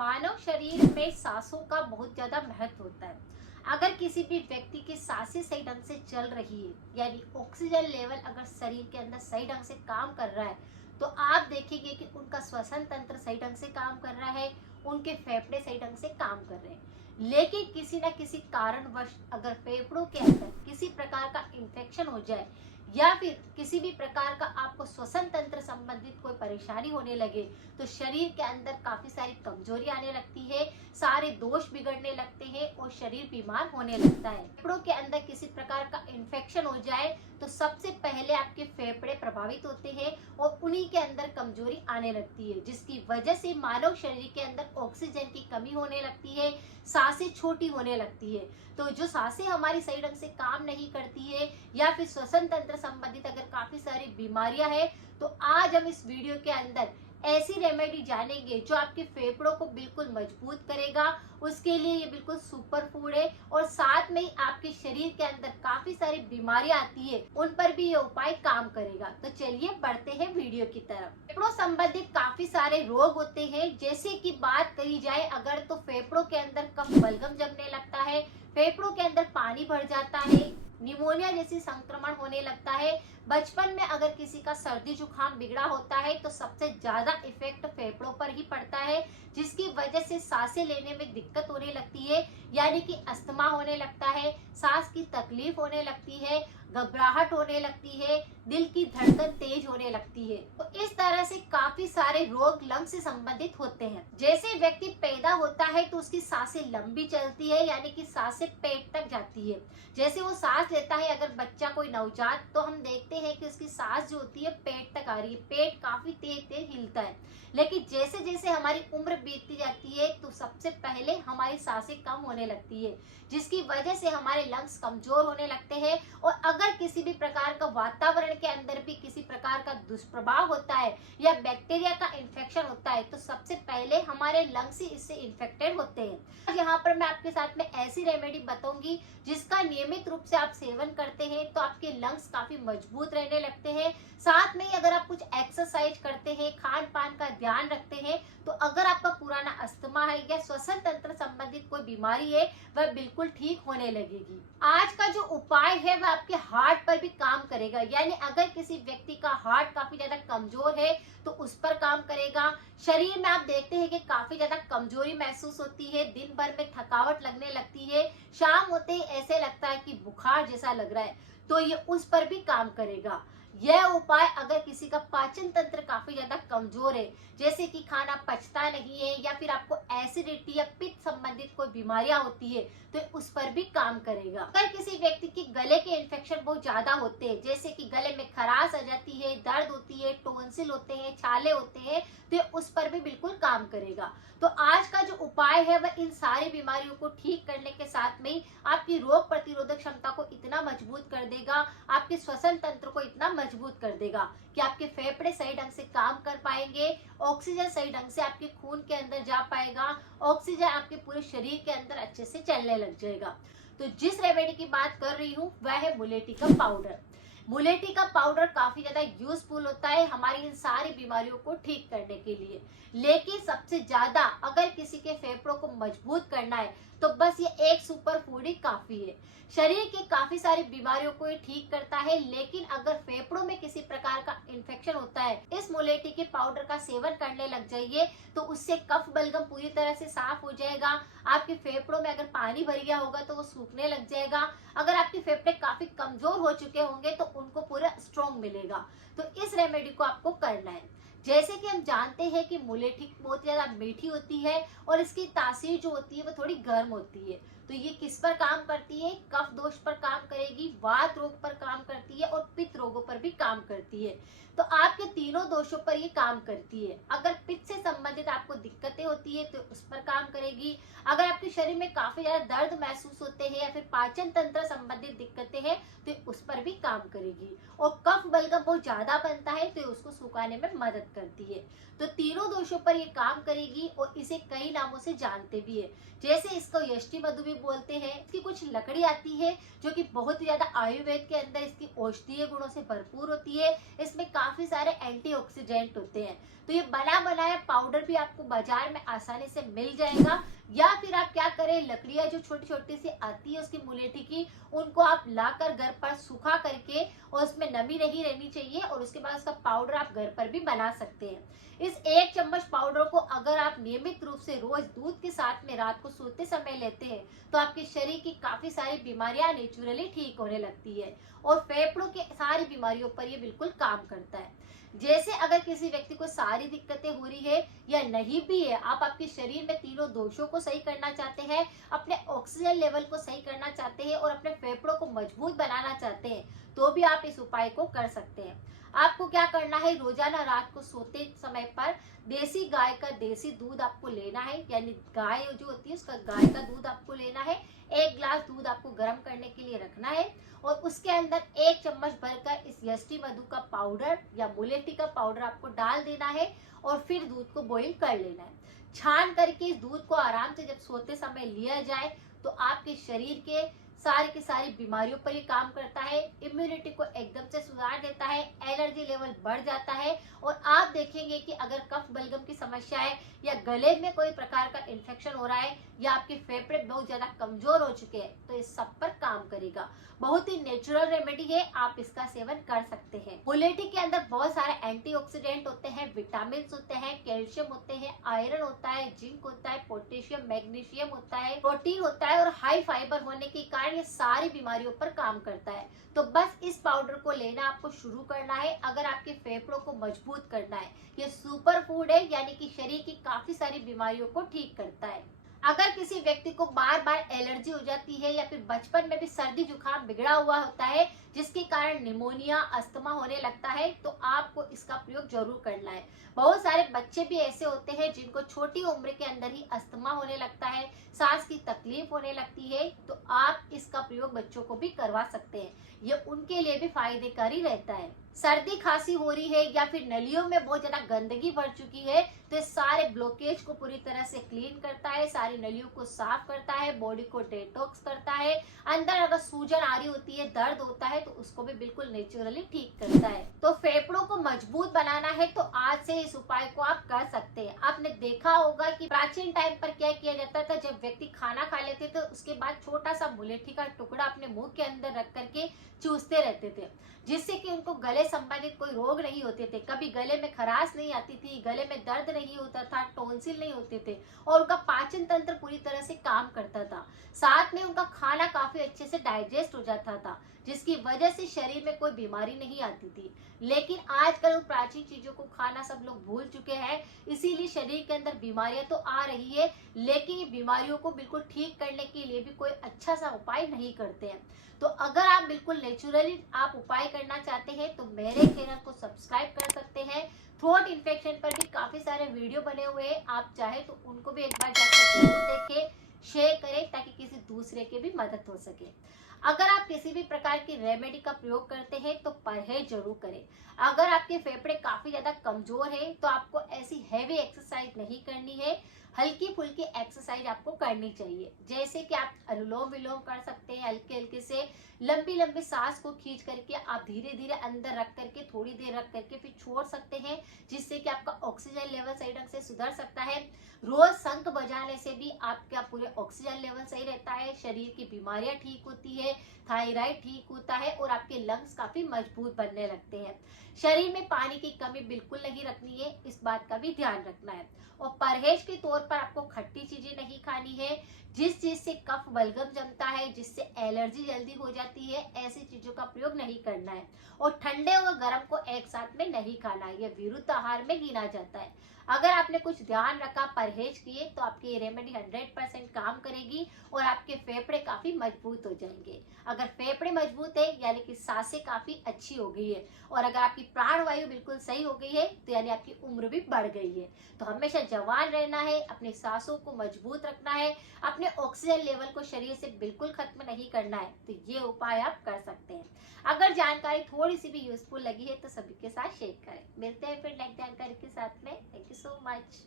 मानव शरीर में सांसों का बहुत ज्यादा महत्व होता है। अगर किसी भी व्यक्ति की सांसें सही ढंग से चल रही है, यानी ऑक्सीजन लेवल अगर शरीर के अंदर सही ढंग से काम कर रहा है, तो आप देखेंगे कि उनका श्वसन तंत्र सही ढंग से काम कर रहा है, उनके फेफड़े सही ढंग से काम कर रहे हैं। लेकिन किसी न किसी कारणवश अगर फेफड़ों के अंदर किसी प्रकार का इंफेक्शन हो जाए या फिर किसी भी प्रकार का आपको श्वसन तंत्र संबंधित कोई परेशानी होने लगे, तो शरीर के अंदर काफी सारी कमजोरी आने लगती है, सारे दोष बिगड़ने लगते हैं और शरीर बीमार होने लगता है। फेफड़ों के अंदर किसी प्रकार का इन्फेक्शन हो जाए तो सबसे पहले आपके फेफड़े प्रभावित होते हैं और उन्हीं के अंदर कमजोरी आने लगती है, जिसकी वजह से मानव शरीर के अंदर ऑक्सीजन की कमी होने लगती है, सांसें छोटी होने लगती है। तो जो सांसें हमारी सही ढंग से काम नहीं करती है या फिर श्वसन तंत्र संबंधित अगर काफी सारी बीमारियां हैं, तो आज हम इस वीडियो के अंदर ऐसी रेमेडी जानेंगे जो आपके फेफड़ों को बिल्कुल मजबूत करेगा। उसके लिए ये बिल्कुल सुपर फूड है और साथ में ही आपके शरीर के अंदर काफी सारी बीमारियां आती है, उन पर भी ये उपाय काम करेगा। तो चलिए बढ़ते हैं वीडियो की तरफ। फेफड़ों संबंधित काफी सारे रोग होते हैं। जैसे कि बात करी जाए अगर, तो फेफड़ों के अंदर कफ बलगम जमने लगता है, फेफड़ों के अंदर पानी भर जाता है, निमोनिया जैसी संक्रमण होने लगता है। बचपन में अगर किसी का सर्दी जुकाम बिगड़ा होता है तो सबसे ज्यादा इफेक्ट फेफड़ों पर ही पड़ता है, जिसकी वजह से सांसें लेने में दिक्कत होने लगती है, यानी कि अस्थमा होने लगता है, सांस की तकलीफ होने लगती है, घबराहट होने लगती है, दिल की धड़कन तेज होने लगती है। तो इस तरह से काफी सारे रोग लंग से संबंधित होते हैं। जैसे व्यक्ति पैदा होता है तो उसकी सांसें लंबी चलती है, यानी कि सांसें पेट तक जाती है। जैसे वो सांस लेता है अगर बच्चा कोई नवजात, तो हम देखते हैं कि उसकी सांस जो होती है पेट तक आ रही है, पेट काफी तेज तेज हिलता है। लेकिन जैसे जैसे हमारी उम्र बीतती जाती है तो सबसे पहले हमारी सांसें कम होने लगती है, जिसकी वजह से हमारे लंग्स कमजोर होने लगते हैं। और अगर किसी भी प्रकार का वातावरण के अंदर भी किसी प्रकार का दुष्प्रभाव होता है या बैक्टीरिया का इन्फेक्शन होता है, तो सबसे पहले हमारे लंग्स ही इससे इन्फेक्टेड होते हैं। यहाँ पर मैं आपके साथ में ऐसी रेमेडी बताऊंगी जिसका नियमित रूप से आप सेवन करते हैं तो आपके लंग्स काफी मजबूत रहने लगते हैं। साथ में अगर आप कुछ एक्सरसाइज करते हैं, खान पान का ध्यान रखते हैं, तो अगर आपका पुराना अस्थमा है या श्वसन तंत्र संबंधित कोई बीमारी है, वह बिल्कुल ठीक होने लगेगी। आज का जो उपाय है वह आपके हार्ट पर भी काम करेगा, यानी अगर किसी व्यक्ति का हार्ट काफी ज्यादा कमजोर है तो उस पर काम करेगा। शरीर में आप देखते हैं कि काफी ज्यादा कमजोरी महसूस होती है, दिन भर में थकावट लगने लगती है, शाम होते ही ऐसे लगता है कि बुखार जैसा लग रहा है, तो ये उस पर भी काम करेगा। यह उपाय अगर किसी का पाचन तंत्र काफी ज्यादा कमजोर है, जैसे कि खाना पचता नहीं है या फिर आपको एसिडिटी या पित्त संबंधित कोई बीमारियां होती है, तो उस पर भी काम करेगा। अगर किसी व्यक्ति की गले के इन्फेक्शन बहुत ज्यादा होते हैं, जैसे कि गले में खराश आ जाती है, दर्द होती है, टोंसिल होते हैं, छाले होते हैं, तो उस पर भी बिल्कुल काम करेगा। तो आज का जो उपाय है वह इन सारी बीमारियों को ठीक करने के साथ में आपकी रोग प्रतिरोधक क्षमता को इतना मजबूत कर देगा, आपके श्वसन तंत्र को इतना मजबूत कर देगा कि आपके फेफड़े सही ढंग से काम कर पाएंगे, ऑक्सीजन सही ढंग से आपके खून के अंदर जा पाएगा, ऑक्सीजन आपके पूरे शरीर के अंदर अच्छे से चलने लग जाएगा। तो जिस रेमेडी की बात कर रही हूँ वह है मुलेठी का पाउडर। मुलेठी का पाउडर काफी ज्यादा यूजफुल होता है हमारी इन सारी बीमारियों को ठीक करने के लिए। लेकिन सबसे ज्यादा अगर किसी के फेफड़ों को मजबूत करना है तो बस ये एक सुपर फूड ही काफी है। शरीर की काफी सारी बीमारियों को ये ठीक करता है, लेकिन अगर फेफड़ों में किसी प्रकार का इन्फेक्शन होता है, इस मुलेठी के पाउडर का सेवन करने लग जाइए तो उससे कफ बलगम पूरी तरह से साफ हो जाएगा। आपके फेफड़ों में अगर पानी भर गया होगा तो वो सूखने लग जाएगा। अगर आपके फेफड़े काफी कमजोर हो चुके होंगे तो उनको पूरा स्ट्रॉन्ग मिलेगा। तो इस रेमेडी को आपको करना है। जैसे कि हम जानते हैं कि मुलेठी बहुत ज्यादा मीठी होती है और इसकी तासीर जो होती है वो थोड़ी गर्म होती है। तो ये किस पर काम करती है? कफ दोष पर काम करेगी, वात रोग पर काम करती है और पित्त रोगों पर भी काम करती है। तो आपके तीनों दोषों पर ये काम करती है। अगर पित्त से संबंधित आपको दिक्कतें होती है तो उस पर काम करेगी। अगर आपके शरीर में काफी ज्यादा दर्द महसूस होते हैं या फिर पाचन तंत्र संबंधित दिक्कतें हैं तो उस पर भी काम करेगी। और कफ बलगम बहुत ज्यादा बनता है तो उसको सुखाने में मदद करती है। तो तीनों दोषों पर ये काम करेगी और इसे कई नामों से जानते भी है। जैसे इसको यष्टि मधु भी बोलते हैं। इसकी कुछ लकड़ी आती है जो कि बहुत ही ज्यादा आयुर्वेद के अंदर इसकी औषधीय गुणों से भरपूर होती है। इसमें काफी सारे एंटीऑक्सीडेंट होते हैं। तो ये बना बनाया पाउडर भी आपको बाजार में आसानी से मिल जाएगा, या फिर आप क्या करें, लकड़ियां जो छोटी छोटी सी आती है उसकी मुलेठी की, उनको आप लाकर घर पर सूखा करके, और उसमें नमी नहीं रहनी चाहिए, और उसके बाद उसका पाउडर आप घर पर भी बना सकते हैं। इस 1 चम्मच पाउडर को अगर आप नियमित रूप से रोज दूध के साथ में रात को सोते समय लेते हैं, तो आपके शरीर की काफी सारी बीमारियां नेचुरली ठीक होने लगती है, और फेफड़ों की सारी बीमारियों पर ये बिल्कुल काम करता है। जैसे अगर किसी व्यक्ति को सारी दिक्कतें हो रही है या नहीं भी है, आप आपके शरीर में तीनों दोषों को सही करना चाहते हैं, अपने ऑक्सीजन लेवल को सही करना चाहते हैं और अपने फेफड़ों को मजबूत बनाना चाहते हैं, तो भी आप इस उपाय को कर सकते हैं। आपको क्या करना है, रोजाना रात को सोते समय पर देसी गाय का देसी दूध आपको लेना है, यानी गाय जो होती है उसका गाय का दूध आपको लेना है। 1 गिलास दूध आपको गर्म करने के लिए रखना है, और उसके अंदर 1 चम्मच भरकर इस यष्टि मधु का पाउडर या मुलेठी का पाउडर आपको डाल देना है, और फिर दूध को बॉईल कर लेना है। छान करके इस दूध को आराम से जब सोते समय लिया जाए, तो आपके शरीर के सारी की सारी बीमारियों पर ये काम करता है, इम्यूनिटी को एकदम से सुधार देता है, एलर्जी लेवल बढ़ जाता है, और आप देखेंगे कि अगर कफ बलगम की समस्या है, या गले में कोई प्रकार का इन्फेक्शन हो रहा है, या आपके फेफड़े बहुत ज्यादा कमजोर हो चुके हैं, तो इस सब पर काम करेगा। बहुत ही नेचुरल रेमेडी है, आप इसका सेवन कर सकते हैं। मुलेठी के अंदर बहुत सारे एंटीऑक्सीडेंट होते हैं, विटामिन होते हैं, कैल्शियम होते हैं, आयरन होता है, जिंक होता है, पोटेशियम, मैग्नीशियम होता है, प्रोटीन होता है, और हाई फाइबर होने के कारण ये सारी बीमारियों पर काम करता है। तो बस इस पाउडर को लेना आपको शुरू करना है अगर आपके फेफड़ों को मजबूत करना है। ये सुपर फूड है, यानी कि शरीर की काफी सारी बीमारियों को ठीक करता है। अगर किसी व्यक्ति को बार बार एलर्जी हो जाती है, या फिर बचपन में भी सर्दी जुकाम बिगड़ा हुआ होता है जिसके कारण निमोनिया, अस्थमा होने लगता है, तो आपको इसका प्रयोग जरूर करना है। बहुत सारे बच्चे भी ऐसे होते हैं जिनको छोटी उम्र के अंदर ही अस्थमा होने लगता है, सांस की तकलीफ होने लगती है, तो आप इसका प्रयोग बच्चों को भी करवा सकते हैं। ये उनके लिए भी फायदेकारी रहता है। सर्दी खांसी हो रही है, या फिर नलियों में बहुत ज्यादा गंदगी भर चुकी है, तो ये सारे ब्लॉकेज को पूरी तरह से क्लीन करता है, सारी नलियों को साफ करता है, बॉडी को डिटॉक्स करता है। अंदर अगर सूजन आ रही होती है, दर्द होता है, तो उसको भी बिल्कुल नेचुरली ठीक करता है। तो फेफड़ों को मजबूत बनाना है, तो आज से इस उपाय को आप कर सकते हैं। आपने देखा होगा कि प्राचीन टाइम पर क्या किया जाता था, जब व्यक्ति खाना खा लेते थे, उसके बाद छोटा सा मुलेठी का टुकड़ा अपने मुंह के अंदर रख करके चूसते रहते थे, जिससे कि उनको गले संबंधित कोई रोग नहीं होते थे। कभी गले में खराश नहीं आती थी, गले में दर्द नहीं होता था, टॉन्सिल नहीं होते थे, और उनका पाचन तंत्र पूरी तरह से काम करता था। साथ में उनका खाना काफी अच्छे से डाइजेस्ट हो जाता था, जिसकी वजह से शरीर में कोई बीमारी नहीं आती थी। लेकिन आजकल उन प्राचीन चीजों को खाना सब लोग भूल चुके हैं, इसीलिए शरीर के अंदर बीमारियां तो आ रही है, लेकिन ये बीमारियों को बिल्कुल ठीक करने के लिए भी कोई अच्छा सा उपाय नहीं करते हैं। तो अगर आप बिल्कुल नेचुरली आप उपाय करना चाहते हैं, तो मेरे चैनल को सब्सक्राइब कर सकते हैं। थ्रोट इन्फेक्शन पर भी काफी सारे वीडियो बने हुए हैं, आप चाहे तो उनको भी एक बार जाकर जरूर देखें, शेयर करें, ताकि किसी दूसरे की भी मदद हो सके। अगर आप किसी भी प्रकार की रेमेडी का प्रयोग करते हैं, तो परहेज जरूर करें। अगर आपके फेफड़े काफी ज्यादा कमजोर है, तो आपको ऐसी हैवी एक्सरसाइज नहीं करनी है, हल्की फुल्की एक्सरसाइज आपको करनी चाहिए। जैसे कि आप अनुलोम विलोम कर सकते हैं, हल्के हल्के से लंबी लंबी सांस को खींच करके आप धीरे धीरे अंदर रख करके थोड़ी देर रख करके फिर छोड़ सकते हैं, जिससे कि आपका ऑक्सीजन लेवल सही ढंग से सुधर सकता है। रोज शंख बजाने से भी आपका पूरे ऑक्सीजन लेवल सही रहता है, शरीर की बीमारियां ठीक होती है, थायराइड ठीक होता है, और आपके लंग्स काफी मजबूत बनने लगते हैं। शरीर में पानी की कमी बिल्कुल नहीं रखनी है, इस बात का भी ध्यान रखना है। और परहेज के तौर पर आपको खट्टी चीजें नहीं खानी है, जिस चीज से कफ बलगम जमता है, जिससे एलर्जी जल्दी हो जाती है, ऐसी चीजों का प्रयोग नहीं करना है। और ठंडे और गर्म को एक साथ में नहीं खाना है, यह विरुद्ध आहार में गिना जाता है। अगर आपने कुछ ध्यान रखा, परहेज किए, तो आपकी ये रेमेडी 100% काम करेगी, और आपके फेफड़े काफी मजबूत हो जाएंगे। अगर फेफड़े मजबूत है, यानी कि सांसें काफी अच्छी हो गई है, और अगर आपकी प्राणवायु बिल्कुल सही हो गई है, तो यानी आपकी उम्र भी बढ़ गई है। तो हमेशा जवान रहना है, अपनी सांसों को मजबूत रखना है, अपने ऑक्सीजन लेवल को शरीर से बिल्कुल खत्म नहीं करना है। तो ये उपाय आप कर सकते हैं। अगर जानकारी थोड़ी सी भी यूजफुल लगी है, तो सभी के साथ शेयर करें। मिलते हैं फिर नेक्स्ट जानकारी के साथ में। Thank you so much.